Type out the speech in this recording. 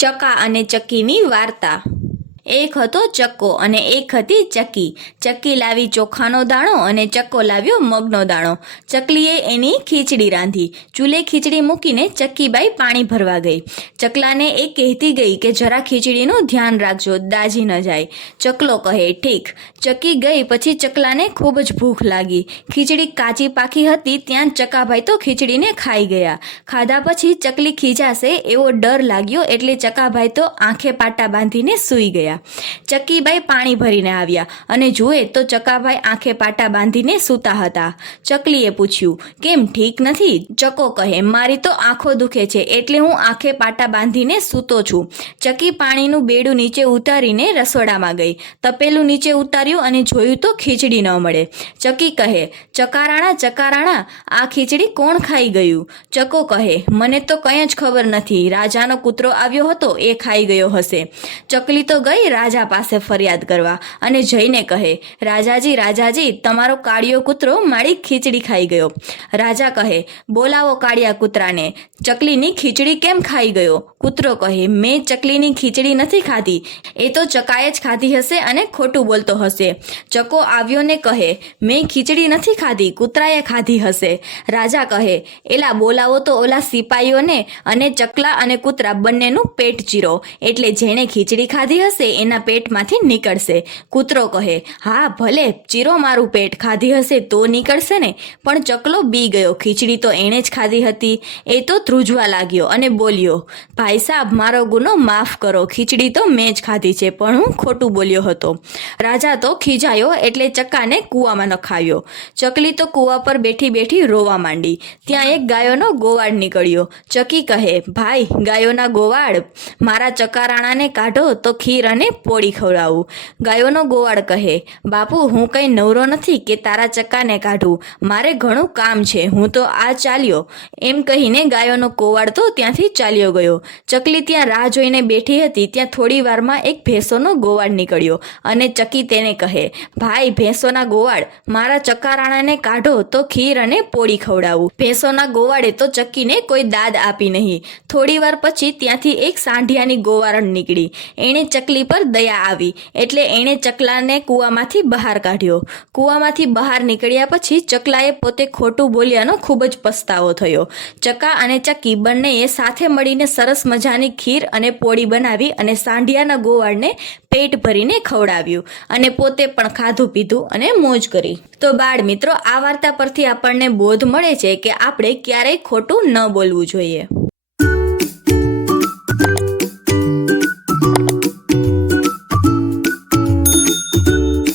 ચકા અને ચક્કીની વાર્તા। એક હતો ચક્કો અને એક હતી ચક્કી। ચક્કી લાવી ચોખાનો દાણો અને ચક્કો લાવ્યો મગનો દાણો। ચકલીએ એની ખીચડી રાંધી। ચૂલે ખીચડી મૂકીને ચક્કીબાઈ પાણી ભરવા ગઈ। ચકલાને એ કહેતી ગઈ કે જરા ખીચડીનું ધ્યાન રાખજો, દાજી ન જાય। ચકલો કહે ઠીક। ચક્કી ગઈ પછી ચકલાને ખૂબ જ ભૂખ લાગી। ખીચડી કાચી પાકી હતી ત્યાં ચકાભાઈ તો ખીચડીને ખાઈ ગયા। ખાધા પછી ચકલી ખીજાશે એવો ડર લાગ્યો એટલે ચકાભાઈ તો આંખે પાટા બાંધીને સૂઈ ગયા। ચક્કીબાઈ પાણી ભરીને આવ્યા અને જુએ તો ચકાભાઈ આંખે પાટા બાંધીને સૂતા હતા। ચકલીએ પૂછ્યું કેમ, ઠીક નથી? ચકો કહે મારી તો આંખો દુખે છે એટલે હું આંખે પાટા બાંધીને સૂતો છું। ચક્કી પાણીનું બેડું નીચે ઉતારીને રસોડામાં ગઈ। તપેલું નીચે ઉતાર્યું અને જોયું તો ખીચડી ન મળે। ચક્કી કહે ચકારાણા ચકારાણા, આ ખીચડી કોણ ખાઈ ગયું? ચકો કહે મને તો કંઈ જ ખબર નથી, રાજાનો કૂતરો આવ્યો હતો એ ખાઈ ગયો હશે। ચકલી તો ગઈ રાજા પાસે ફરિયાદ કરવા અને જઈને કહે રાજાજી રાજાજી, તમારો કાળિયો કૂતરો મારી ખીચડી ખાઈ ગયો। રાજા કહે બોલાવો કાળિયા કૂતરાને, ચકલીની ખીચડી કેમ ખાઈ ગયો? કૂતરો કહે મેં ચકલીની ખીચડી નથી ખાધી, એ તો ચકાએ જ ખાધી હશે અને ખોટું બોલતો હશે। ચકો આવ્યો ને કહે મેં ખીચડી નથી ખાધી, કૂતરાએ ખાધી હશે। રાજા કહે એલા બોલાવો તો ઓલા સિપાહીઓને અને ચકલા અને કૂતરા બંનેનું પેટ ચીરો, એટલે જેણે ખીચડી ખાધી હશે એના પેટમાંથી નીકળશે। કૂતરો કહે હા ભલે, ચીરો મારું પેટ, ખાધી હશે તો નીકળશે ને। પણ ચકલો બી ગયો, ખીચડી તો એણે જ ખાધી હતી। એ તો ધ્રુજવા લાગ્યો અને બોલ્યો ભાઈ સાહેબ મારો ગુનો માફ કરો, ખીચડી તો મેં જ ખાધી છે પણ હું ખોટું બોલ્યો હતો। રાજા તો ખીજાયો એટલે ચક્કાને કૂવામાં નખાવ્યો। ચકલી તો કૂવા પર બેઠી બેઠી રોવા માંડી। ત્યાં એક ગાયોનો ગોવાળ નીકળ્યો। ચકી કહે ભાઈ ગાયોના ગોવાળ, મારા ચકારાણાને કાઢો તો ખીર અને પોળી ખવડાવું। ગાયોનો ગોવાળ કહે બાપુ હું કંઈ નવરો નથી કે તારા ચક્કાને કાઢું, મારે ઘણું કામ છે, હું તો આ ચાલ્યો। એમ કહીને ગાયોનો ગોવાળ તો ત્યાંથી ચાલ્યો ગયો। ચકલી ત્યાં રાહ જોઈને બેઠી હતી ત્યાં થોડી વારમાં એક ભેંસોનો ગોવાળ નીકળ્યો અને ચકી તેને કહે ભાઈ ભેંસોના ગોવાળ, મારા ચકારાણાને કાઢો તો ખીર અને પોળી ખવડાવું। ભેંસોના ગોવાળે તો ચકીને કોઈ દાદ આપી નહીં। થોડી વાર પછી ત્યાંથી એક સાંઢિયાની ગોવારણ નીકળી। એણે ચકલી પર દયા આવી એટલે એણે ચકલાને કૂવામાંથી બહાર કાઢ્યો। કૂવામાંથી બહાર નીકળ્યા પછી ચકલાએ પોતે ખોટું બોલ્યાનો ખૂબ જ પસ્તાવો થયો। ચકા અને ચક્કી બંનેએ સાથે મળીને સરસ મજાની ખીર અને પોળી બનાવી અને સાંઢિયાના ગોવાળને પેટ ભરીને ખવડાવ્યું અને પોતે પણ ખાધું પીધું અને મોજ કરી। તો બાળ મિત્રો, આ વાર્તા પરથી આપણને બોધ મળે છે કે આપણે ક્યારેય ખોટું ન બોલવું જોઈએ।